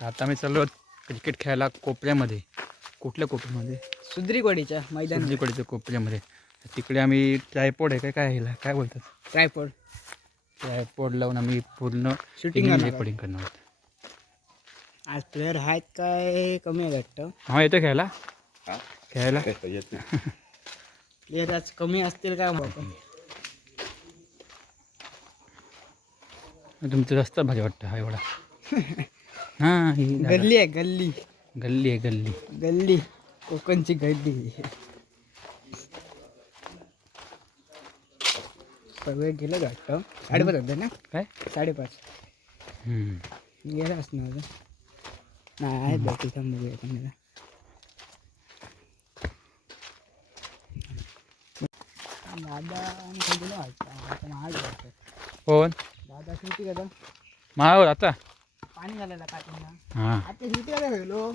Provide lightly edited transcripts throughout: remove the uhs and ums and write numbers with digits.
तर आता मी चाललो क्रिकेट खेळायला कोपऱ्यामध्ये. कुठल्या कोपऱ्यामध्ये? सुद्रीकोडीच्या मैदान. सुद्रीकोडीच्या कोपऱ्यामध्ये. तिकडे आम्ही ट्रायपॉड आहे काय ह्याला काय बोलतात? ट्रायपॉड. ट्रायपॉड लावून आम्ही पूर्ण शूटिंग रेकॉर्डिंग करणार आहोत. आज प्लेअर आहेत काय कमी आहे वाटतं. हा येतो खेळायला खेळायला प्लेअर आज कमी असतील काय. तुमचा रस्ता भारी वाटतं हा एवढा. हां ही गल्ली आहे गल्ली. गल्ली आहे गल्ली. गल्ली कोकणची गल्ली. सगळे गेलं वाटतं. 5:30 होतं ना. काय 5:30 गेलं असणार. नाही आहे बघ तिथं बघूया तुम्हाला. दादा गेलो वाटतं महाग वाटतं. कोण दादा शेवटी गेलो महावर आता पाणी घालायला काय तुम्हाला. हां आता शेवटी काय गेलो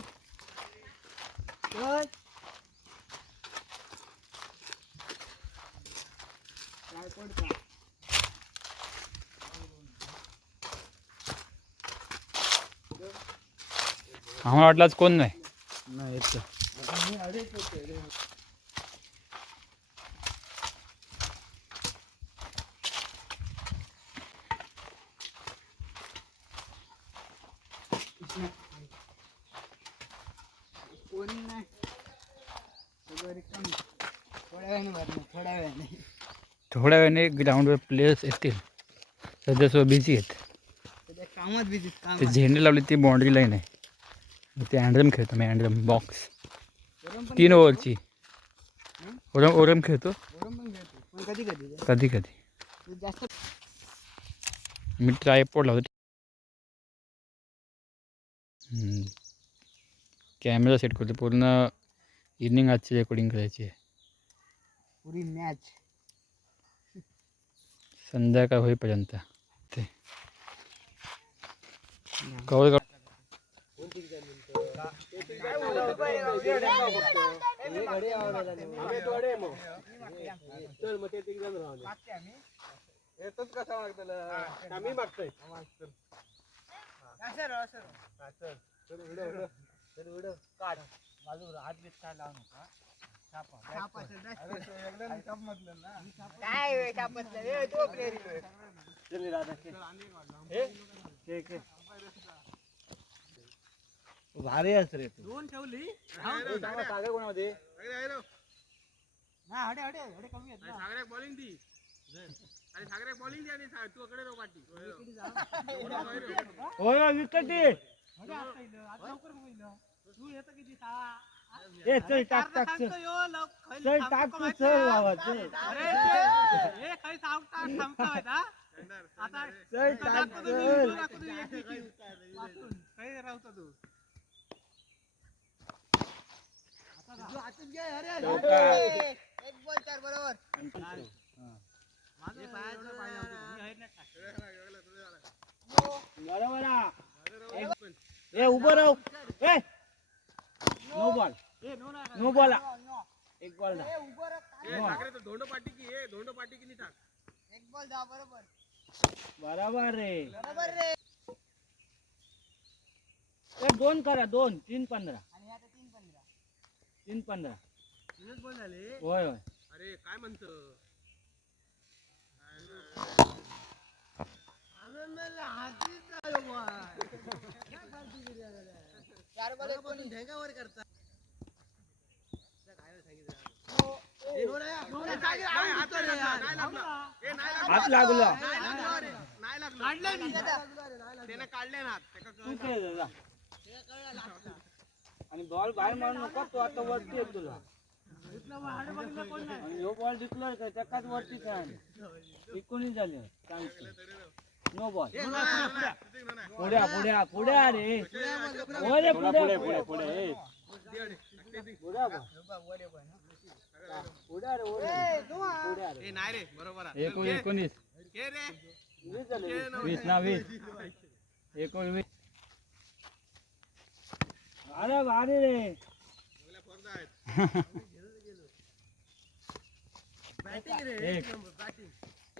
आम्हाला वाटलं आज कोण नाही. नाही कोण नाही सगळं रिकाम. थोड्या वेळाने भरणार थोड्या वेळाने ग्राउंडवर प्लेयर्स येतील. सध्या सो बिझी आहेत. सध्या कामात बिझी काम. ते झेंडे लावले ती बाउंड्री लाईन आहे. ते अँड्रम खेळतो मी अँड्रम बॉक्स 3 ओव्हरची. ओरम खेळतो पण घेतो पण कधी कधी कधी कधी. जास्त मी ट्रायपॉड लावतो. कॅमेरा सेट करतो. पूर्ण इव्हनिंग आजची रेकॉर्डिंग करायची आहे. पुरी मॅच संध्याकाळ होईपर्यंत ते कवर भारी अस रे. दोन ठेवली कोणामध्ये कमी आहेत बॉलिंग दी. आणि सागरे बॉलिंग दी आणि तू अकडे रो पाटी. होय विकेट दे. आज लवकर होईल. तू येतो किती साळा. ए चल टाक टाक चल. चल टाक तू चल लावायचं. अरे ए काही सांगता थांबतोय ना. आता चल टाक चल. काही राहतो तू. एक बॉल 4 बरोबर. ए उभं राहू. ए नो बॉल. No ball. एक बॉल दा. धोंडो पाटी की ए धोंडो पाटी की नाही टाक. एक बॉल दा बरोबर. बरोबर रे. बरोबर रे. ए 2 करा 2 3 15. आणि आता 3 15. 3 15. 3 बॉल झाले. होय होय. अरे काय म्हणतो. हात लागला. आणि बॉल बाहेर मारू नको. तो आता वरती आहे तुला. आणि ह्यो बॉल जिंकला त्याकाच वरती खेळ. 19 झाले. No ball. पुढे पुढे पुढे रे. पुढे पुढे पुढे पुढे पुढे नाही रे. बरोबर 19 20 ना 20 19. अरे भारी रे. बॅटिंग रे.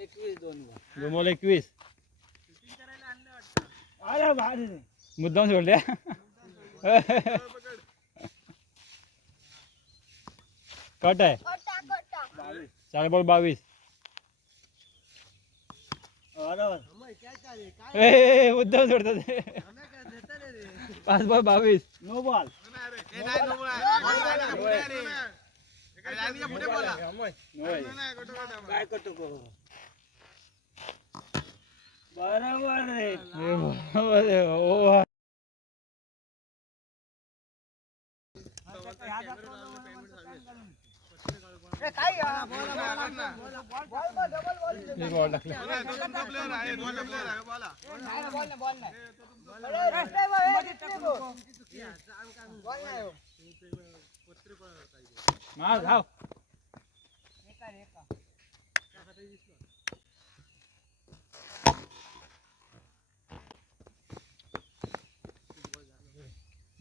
21 2 21. अरे भारी रे. मुद्दाम सोडल्या. कट आहे. 4 बॉल 22. मुद्दाम सोडतात. 5 बॉल 22. No ball. काय करतो बरोबर रे.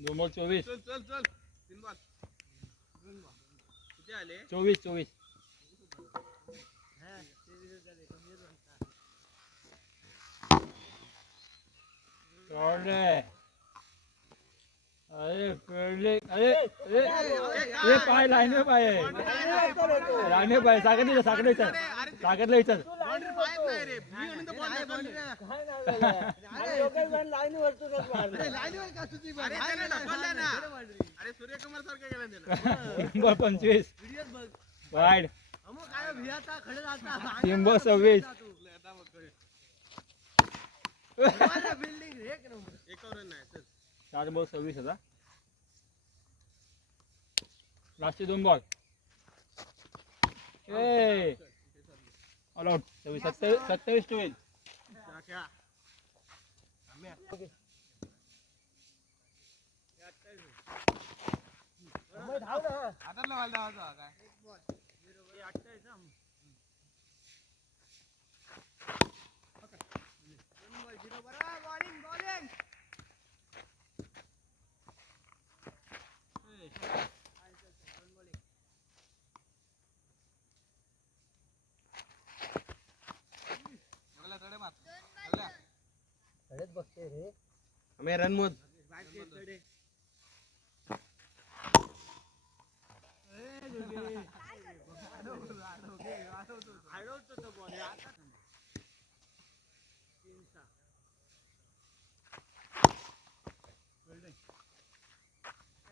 दोन बॉल 24. चल 3 बॉल. किती आले? 24. अरे पडले. अरे पाय लाईन पाय लाईन पाय. सागरला विचार. अरे सूर्यकुमार सारखं गेला त्याला. 3 बॉल 25. वाईड. 3 बॉल 26. एकावर नाही चल. 4 बॉल 26 आता. लास्टचे 2 बॉल. All out. 27 to 12. हातातला वाल धावायचा काय? रन मोद.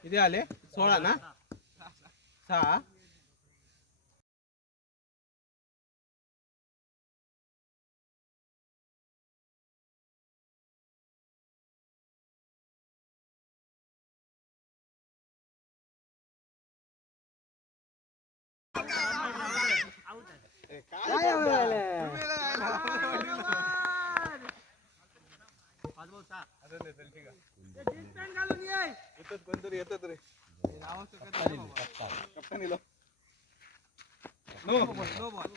किती आले? 16 ना? 6. कोणतरी येतात रे. कप्तानीला नो बॉल.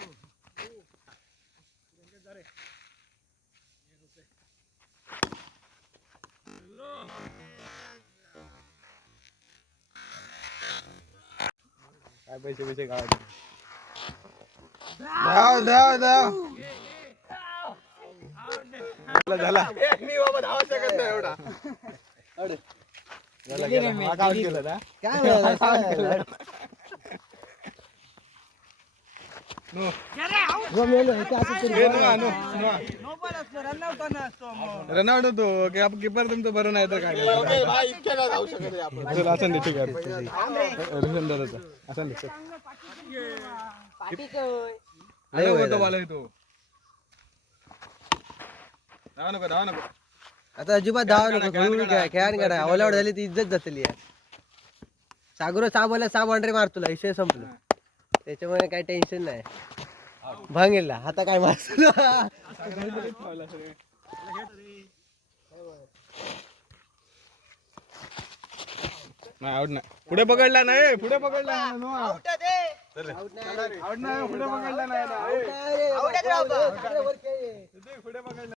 काय पैसे काढायचे. धाव झाला. मी बाबा धावा शकत नाही एवढा. रनआउट होतो. कीपर तुमचं बरं नाही तर काय. असं दे. ठीक आहे. धावा नको. आता अजिबात धावा नको. खेळान करा. ऑल आउट झाली ती इज्जत जातली. सागरो 6 बॉल 6 बाउंड्री मार. तुला विषय संपला. त्याच्यामुळे काही टेन्शन नाही. भांगेला आता काय मारतो. नाही आउट नाही. पुढे पकडला नाही. पुढे पकडला नाही.